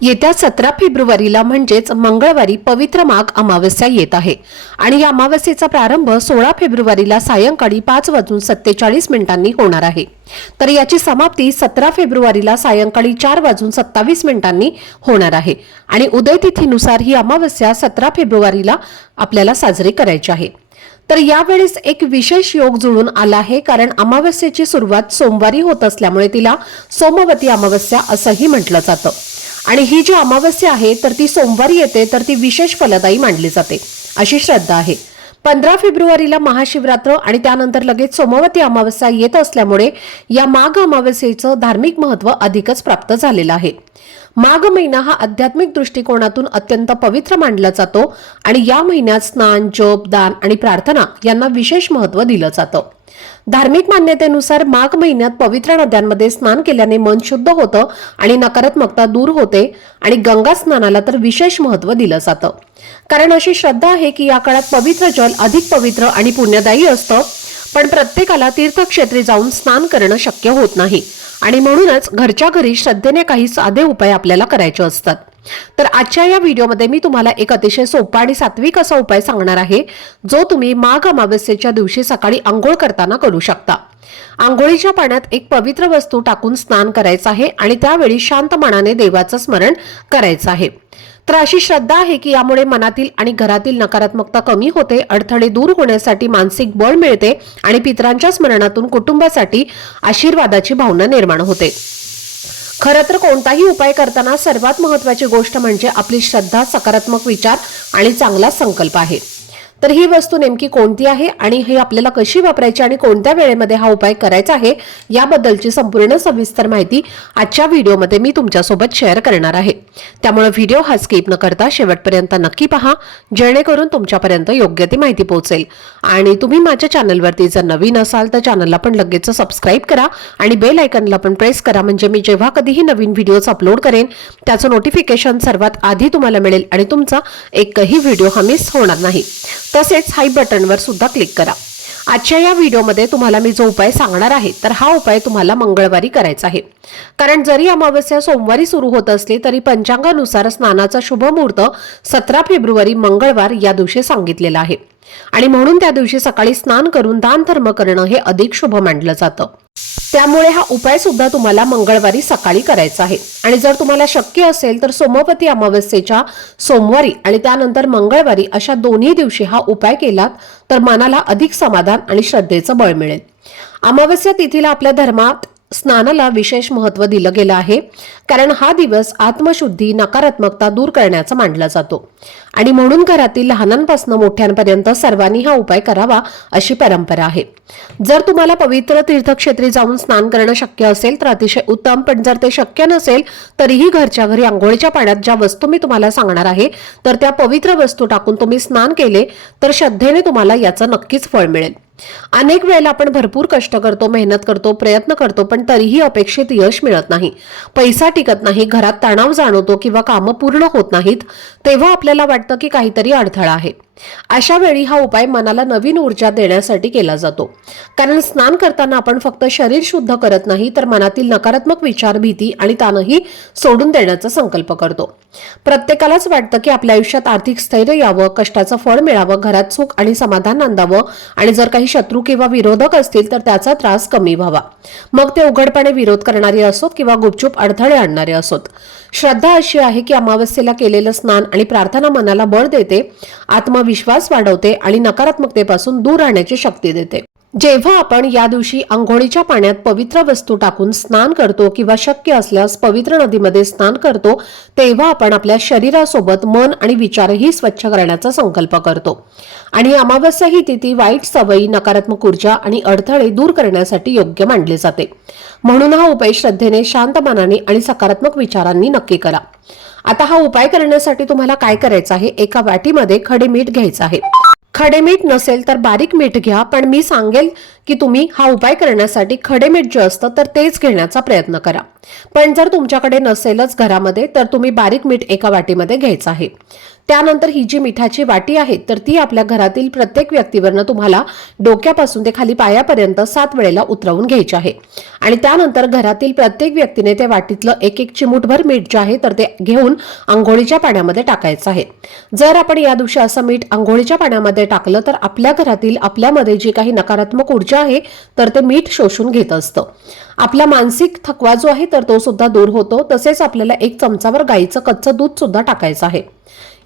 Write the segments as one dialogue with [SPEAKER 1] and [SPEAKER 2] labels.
[SPEAKER 1] येत्या सतरा फेब्रुवारीला म्हणजेच मंगळवारी पवित्र माघ अमावस्या येत आहे. आणि या अमावस्येचा प्रारंभ सोळा फेब्रुवारीला सायंकाळी पाच वाजून सत्तेचाळीस मिनिटांनी होणार आहे. तर याची समाप्ती सतरा फेब्रुवारीला सायंकाळी चार वाजून सत्तावीस मिनिटांनी होणार आहे. आणि उदयतिथीनुसार ही अमावस्या सतरा फेब्रुवारीला आपल्याला साजरी करायची आहे. तर यावेळेस एक विशेष योग जुळून आला आहे कारण अमावस्येची सुरुवात सोमवारी होत असल्यामुळे तिला सोमवती अमावस्या असंही म्हटलं जातं. आणि ही जी अमावस्या आहे तर ती सोमवारी येते तर ती विशेष फलदायी मानली जाते. अशी श्रद्धा आहे. पंधरा फेब्रुवारीला महाशिवरात्र आणि त्यानंतर लगेच सोमवती अमावस्या येत असल्यामुळे या माघ अमावस्येचं धार्मिक महत्त्व अधिकच प्राप्त झालेलं आहे. माघ महिना हा आध्यात्मिक दृष्टिकोनातून अत्यंत पवित्र मानला जातो आणि या महिन्यात स्नान जप दान आणि प्रार्थना यांना विशेष महत्त्व दिलं जातं. धार्मिक मान्यतेनुसार माघ महिन्यात पवित्र नद्यांमध्ये स्नान केल्याने मन शुद्ध होतं आणि नकारात्मकता दूर होते आणि गंगा स्नानाला तर विशेष महत्त्व दिलं जातं. कारण अशी श्रद्धा आहे की या काळात पवित्र जल अधिक पवित्र आणि पुण्यदायी असतं. पण प्रत्येकाला तीर्थक्षेत्री जाऊन स्नान करणं शक्य होत नाही. आणि म्हणूनच घरच्या घरी श्रद्धेने काही साधे उपाय आपल्याला करायचे असतात. तर आजच्या या व्हिडिओमध्ये मी तुम्हाला एक अतिशय सोपा आणि सात्विक असा उपाय सांगणार आहे जो तुम्ही माघ अमावस्येच्या दिवशी सकाळी आंघोळ करताना करू शकता. आंघोळीच्या पाण्यात एक पवित्र वस्तू टाकून स्नान करायचं आहे आणि त्यावेळी शांत मनाने देवाचं स्मरण करायचं आहे. तर अशी श्रद्धा आहे की यामुळे मनातील आणि घरातील नकारात्मकता कमी होते अडथळे दूर होण्यासाठी मानसिक बळ मिळते आणि पितरांच्या स्मरणातून कुटुंबासाठी आशीर्वादाची भावना निर्माण होते. खरं तर कोणताही उपाय करताना सर्वात महत्वाची गोष्ट म्हणजे आपली श्रद्धा सकारात्मक विचार आणि चांगला संकल्प आहे. तर ही वस्तू नेमकी कोणती आहे आणि ही आपल्याला कशी वापरायची आणि कोणत्या वेळेमध्ये हा उपाय करायचा आहे याबद्दलची संपूर्ण सविस्तर माहिती आजच्या व्हिडिओमध्ये मी तुमच्यासोबत शेअर करणार आहे. त्यामुळे व्हिडिओ हा स्किप न करता शेवटपर्यंत नक्की पहा जेणेकरून तुमच्यापर्यंत योग्य ती माहिती पोहोचेल. आणि तुम्ही माझ्या चॅनलवरती जर नवीन असाल तर चॅनलला पण लगेच सबस्क्राईब करा आणि बेल आयकनला पण प्रेस करा म्हणजे मी जेव्हा कधीही नवीन व्हिडिओज अपलोड करेन त्याचं नोटिफिकेशन सर्वात आधी तुम्हाला मिळेल आणि तुमचा एकही व्हिडिओ हा मिस होणार नाही. तसेच हाय बटनवर सुद्धा क्लिक करा. आजच्या या व्हिडिओमध्ये तुम्हाला मी जो उपाय सांगणार आहे तर हा उपाय तुम्हाला मंगळवारी करायचा आहे. कारण जरी अमावस्या सोमवारी सुरू होत असली तरी पंचांगानुसार स्नानाचा शुभ मुहूर्त सतरा फेब्रुवारी मंगळवार या दिवशी सांगितलेला आहे. आणि म्हणून त्या दिवशी सकाळी स्नान करून दान धर्म करणं हे अधिक शुभ मानलं जातं. त्यामुळे हा उपाय सुद्धा तुम्हाला मंगळवारी सकाळी करायचा आहे. आणि जर तुम्हाला शक्य असेल तर सोमपती अमावस्येच्या सोमवारी आणि त्यानंतर मंगळवारी अशा दोन्ही दिवशी हा उपाय केलात तर मनाला अधिक समाधान आणि श्रद्धेचं बळ मिळेल. अमावस्या तिथीला आपल्या धर्मात स्नानाला विशेष महत्त्व दिलं गेलं आहे. कारण हा दिवस आत्मशुद्धी नकारात्मकता दूर करण्याचा मानला जातो. आणि म्हणून घरातील लहानांपासून मोठ्यांपर्यंत सर्वांनी हा उपाय करावा अशी परंपरा आहे. जर तुम्हाला पवित्र तीर्थक्षेत्री जाऊन स्नान करणं शक्य असेल तर अतिशय उत्तम पण जर ते शक्य नसेल तरीही घरच्या घरी आंघोळीच्या पाण्यात ज्या वस्तू मी तुम्हाला सांगणार आहे तर त्या पवित्र वस्तू टाकून तुम्ही स्नान केले तर श्रद्धेने तुम्हाला याचं नक्कीच फळ मिळेल. अनेक वेळेला आपण भरपूर कष्ट करतो मेहनत करतो प्रयत्न करतो पण तरीही अपेक्षित यश मिळत नाही. पैसा टिकत नाही घरात तणाव जाणवतो किंवा कामं पूर्ण होत नाहीत तेव्हा आपल्याला वाटतं की काहीतरी अडथळा आहे. अशा वेळी हा उपाय मनाला नवीन ऊर्जा देण्यासाठी केला जातो. कारण स्नान करताना आपण फक्त शरीर शुद्ध करत नाही तर मनातील नकारात्मक विचार भीती आणि ताणही सोडून देण्याचा संकल्प करतो. प्रत्येकालाच वाटतं की आपल्या आयुष्यात आर्थिक स्थैर्य यावं कष्टाचं फळ मिळावं घरात सुख आणि समाधान नांदावं आणि जर काही शत्रू किंवा विरोधक असतील तर त्याचा त्रास कमी व्हावा. मग ते उघडपणे विरोध करणारे असोत किंवा गुपचूप अडथळे आणणारे असोत. श्रद्धा अशी आहे की अमावस्येला केलेलं स्नान आणि प्रार्थना मनाला बळ देते विश्वास वाढवते आणि नकारात्मकतेपासून दूर राहण्याची शक्ती देते. जेव्हा आपण या दिवशी आंघोळीच्या पाण्यात पवित्र वस्तू टाकून स्नान करतो किंवा शक्य असल्यास पवित्र नदीमध्ये स्नान करतो तेव्हा आपण आपल्या शरीरासोबत मन आणि विचारही स्वच्छ करण्याचा संकल्प करतो. आणि अमावस्या ही तिथी वाईट सवयी नकारात्मक ऊर्जा आणि अडथळे दूर करण्यासाठी योग्य मानली जाते. म्हणून हा उपाय श्रद्धेने शांत मनाने आणि सकारात्मक विचारांनी नक्की करा. आता हा उपाय करण्यासाठी तुम्हाला काय करायचं आहे? एका वाटीमध्ये खडे मीठ घ्यायचं आहे. खडे मीठ नसेल तर बारीक मीठ घ्या पण मी सांगेल की तुम्ही हा उपाय करण्यासाठी खडे मीठ जे असतं तर तेच घेण्याचा प्रयत्न करा. पण जर तुमच्याकडे नसेलच घरामध्ये तर तुम्ही बारीक मीठ एका वाटीमध्ये घ्यायचं आहे. त्यानंतर ही जी मिठाची वाटी आहे तर ती आपल्या घरातील प्रत्येक व्यक्तीवरनं तुम्हाला डोक्यापासून ते खाली पायापर्यंत सात वेळेला उतरवून घ्यायचे आहे. आणि त्यानंतर घरातील प्रत्येक व्यक्तीने त्या वाटीतलं एक एक चिमूटभर मीठ जे आहे तर ते घेऊन आंघोळीच्या पाण्यामध्ये टाकायचं आहे. जर आपण या दिवशी असं मीठ आंघोळीच्या पाण्यामध्ये टाकलं तर आपल्या घरातील आपल्यामध्ये जी काही नकारात्मक ऊर्जा आहे तर ते मीठ शोषून घेत असतं. आपला मानसिक थकवा जो आहे तर तो सुद्धा दूर होतो. तसेच आपल्याला एक चमचावर गाईचं कच्चं दूध सुद्धा टाकायचं आहे.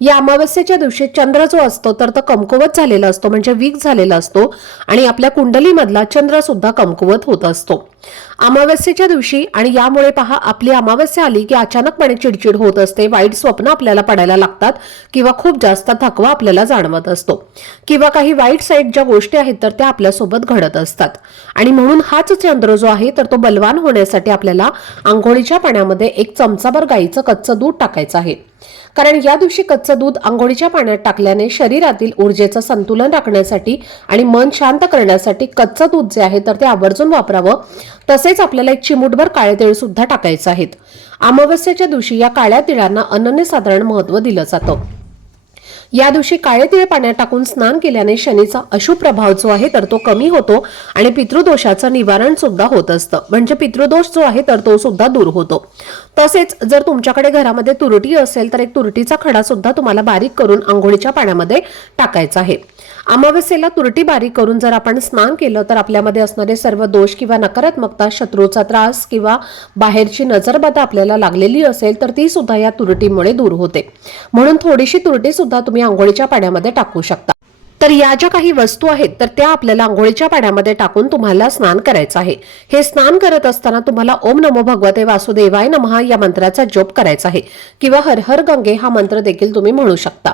[SPEAKER 1] या अमावस्येच्या दिवशी चंद्र जो असतो तर तो कमकुवत झालेला असतो म्हणजे वीक झालेला असतो आणि आपल्या कुंडलीमधला चंद्र सुद्धा कमकुवत होत असतो. अमावस्येच्या दिवशी आणि यामुळे पहा आपली अमावस्या आली की अचानकपणे चिडचिड होत असते वाईट स्वप्न आपल्याला पडायला लागतात किंवा खूप जास्त थकवा आपल्याला जाणवत असतो. किंवा काही वाईट साईड ज्या गोष्टी आहेत तर त्या आपल्यासोबत घडत असतात. आणि म्हणून हाच चंद्र जो आहे तर तो बलवान होण्यासाठी आपल्याला आंघोळीच्या पाण्यामध्ये एक चमचाभर गाईचं कच्चं दूध टाकायचं आहे. कारण या दिवशी कच्चं दूध आंघोळीच्या पाण्यात टाकल्याने शरीरातील ऊर्जेचं संतुलन राखण्यासाठी आणि मन शांत करण्यासाठी कच्चं दूध जे आहे तर ते आवर्जून वापरावं. तसेच आपल्याला एक चिमूटभर काळे तिळ सुद्धा टाकायचं आहेत. अमावस्येच्या दिवशी या काळ्या तिळांना अनन्यसाधारण महत्त्व दिलं जातं. या दिवशी काळे तिळ पाण्यात टाकून स्नान केल्याने शनीचा अशुभ प्रभाव जो आहे तर तो कमी होतो आणि पितृदोषाचं निवारण सुद्धा होत असतं. म्हणजे पितृदोष जो आहे तर तो सुद्धा दूर होतो. तसेच जर तुमच्याकडे घरामध्ये तुरटी असेल तर एक तुरटीचा खडा सुद्धा तुम्हाला बारीक करून आंघोळीच्या पाण्यामध्ये टाकायचा आहे. अमावस्येला तुरटी बारीक करून जर आपण स्नान केलं तर आपल्यामध्ये असणारे सर्व दोष किंवा नकारात्मकता शत्रूचा त्रास किंवा बाहेरची नजरबाधा आपल्याला लागलेली असेल तर ती सुद्धा या तुरटीमुळे दूर होते. म्हणून थोडीशी तुरटी सुद्धा तुम्ही आंघोळीच्या पाण्यामध्ये टाकू शकता. तर या ज्या काही वस्तू आहेत तर त्या आपल्याला आंघोळीच्या पाण्यामध्ये टाकून तुम्हाला स्नान करायचं आहे. हे स्नान करत असताना तुम्हाला ओम नमो भगवते वासुदेवाय नमः या मंत्राचा जप करायचा आहे. किंवा हर हर गंगे हा मंत्र देखील तुम्ही म्हणू शकता.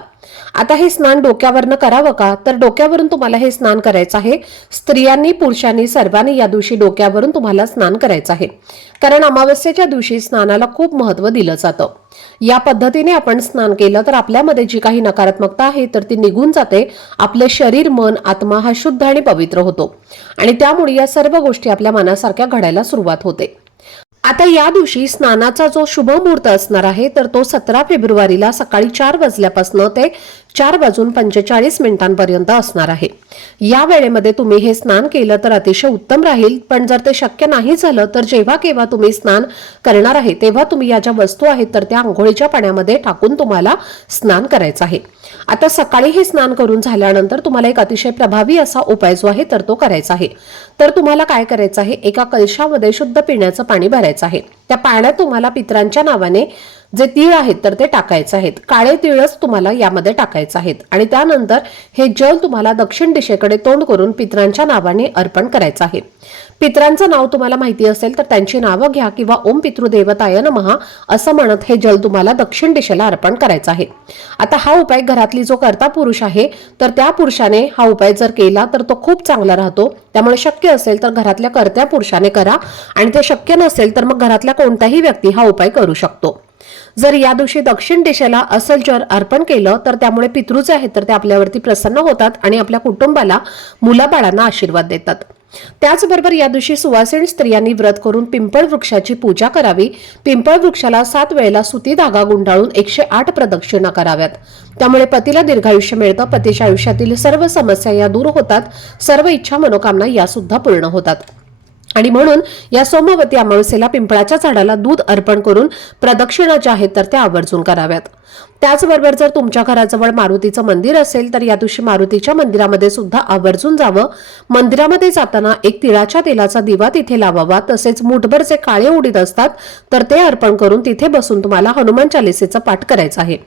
[SPEAKER 1] आता हे स्नान डोक्यावरनं करावं का? तर डोक्यावरून तुम्हाला हे स्नान करायचं आहे. स्त्रियांनी पुरुषांनी सर्वांनी या दिवशी डोक्यावरून तुम्हाला स्नान करायचं आहे. कारण अमावस्येच्या दिवशी स्नानाला खूप महत्त्व दिलं जातं. या पद्धतीने आपण स्नान केलं तर आपल्यामध्ये जी काही नकारात्मकता आहे तर ती निघून जाते. आपले शरीर मन आत्मा हा शुद्ध आणि पवित्र होतो. आणि त्यामुळे या सर्व गोष्टी आपल्या मनासारख्या घडायला सुरुवात होते. आता या दिवशी स्नानाचा जो शुभ मुहूर्त असणार आहे तर तो सतरा फेब्रुवारीला सकाळी चार वाजल्यापासून ते चार वाजून पंचेचाळीस मिनिटांपर्यंत असणार आहे. या वेळेमध्ये तुम्ही हे स्नान केलं तर अतिशय उत्तम राहील पण जर ते शक्य नाही झालं तर जेव्हा केव्हा तुम्ही स्नान करणार आहे तेव्हा तुम्ही या ज्या वस्तू आहेत तर त्या आंघोळीच्या पाण्यामध्ये टाकून तुम्हाला स्नान करायचं आहे. आता सकाळी हे स्नान करून झाल्यानंतर तुम्हाला एक अतिशय प्रभावी असा उपाय जो आहे तर तो करायचा आहे. तर तुम्हाला काय करायचं आहे एका कलशामध्ये शुद्ध पिण्याचं पाणी भरायचं आहे त्या पाळण्यात तुम्हाला पित्रांच्या नावाने जे तीळ आहेत तर ते टाकायचे आहेत. काळे तिळच तुम्हाला यामध्ये टाकायचे आहेत. आणि त्यानंतर हे जल तुम्हाला दक्षिण दिशेकडे तोंड करून पित्रांच्या नावाने अर्पण करायचं आहे. पित्रांचं नाव तुम्हाला माहिती असेल तर त्यांची नावं घ्या किंवा ओम पितृदेवताय नमहा असं म्हणत हे जल तुम्हाला दक्षिण दिशेला अर्पण करायचं आहे. आता हा उपाय घरातली जो करता पुरुष आहे तर त्या पुरुषाने हा उपाय जर केला तर तो खूप चांगला राहतो. त्यामुळे शक्य असेल तर घरातल्या करत्या पुरुषाने करा. आणि ते शक्य नसेल तर मग घरातल्या कोणताही व्यक्ती हा उपाय करू शकतो. जर या दिवशी दक्षिण दिशेला असल जर अर्पण केलं तर त्यामुळे पितृचे आहेत तर ते आपल्यावरती प्रसन्न होतात आणि आपल्या कुटुंबाला मुलाबाळांना आशीर्वाद देतात. त्याचबरोबर या दिवशी सुवासिन स्त्रियांनी व्रत करून पिंपळ वृक्षाची पूजा करावी. पिंपळ वृक्षाला सात वेळेला सुती धागा गुंडाळून एकशे आठ प्रदक्षिणा कराव्यात. त्यामुळे पतीला दीर्घायुष्य मिळतं. पतीच्या आयुष्यातील सर्व समस्या या दूर होतात. सर्व इच्छा मनोकामना या सुद्धा पूर्ण होतात. आणि म्हणून या सोमवती अमावस्येला पिंपळाच्या झाडाला दूध अर्पण करून प्रदक्षिणा ज्या आहेत तर त्या आवर्जून कराव्यात. त्याचबरोबर जर तुमच्या घराजवळ मारुतीचं मंदिर असेल तर या दिवशी मारुतीच्या मंदिरामध्ये सुद्धा आवर्जून जावं. मंदिरामध्ये जाताना एक तिळाच्या तेलाचा दिवा तिथे लावावा. तसेच मुठभर जे काळे उडीद असतात तर ते अर्पण करून तिथे बसून तुम्हाला हनुमान चालिसेचा पाठ करायचा आहे.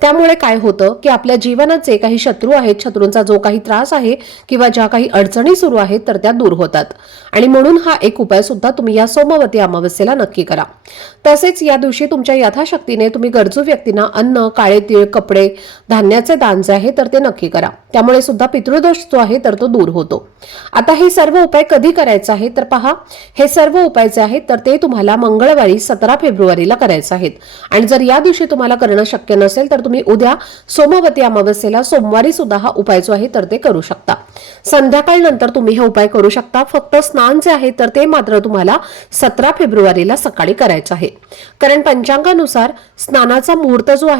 [SPEAKER 1] त्यामुळे काय होतं की आपल्या जीवनात जे काही शत्रू आहेत शत्रूंचा जो काही त्रास आहे किंवा ज्या काही अडचणी सुरू आहेत तर त्या दूर होतात. आणि म्हणून हा एक उपाय सुद्धा तुम्ही या सोमवती अमावस्येला नक्की करा. तसेच या दिवशी तुमच्या यथाशक्तीने तुम्ही गरजू व्यक्तींना अन्न अन्न काळे तीळ कपडे धान्याचे दान जे आहे तर ते नक्की करा. त्यामुळे सुद्धा पितृदोष जो आहे तर तो दूर होतो. आता हे सर्व उपाय कधी करायचे आहे तर पहा हे सर्व उपाय जे आहेत तर ते तुम्हाला मंगळवारी सतरा फेब्रुवारीला करायचे आहेत. आणि जर या दिवशी तुम्हाला करणं शक्य नसेल तर तुम्ही उद्या सोमवती अमावस्येला सोमवारी सुद्धा हा उपाय जो आहे तर ते करू शकता. संध्याकाळ नंतर तुम्ही हे उपाय करू शकता. फक्त स्नान जे आहे तर ते मात्र तुम्हाला सतरा फेब्रुवारीला सकाळी करायचं आहे. कारण पंचांगानुसार स्नानाचा मुहूर्त जो आहे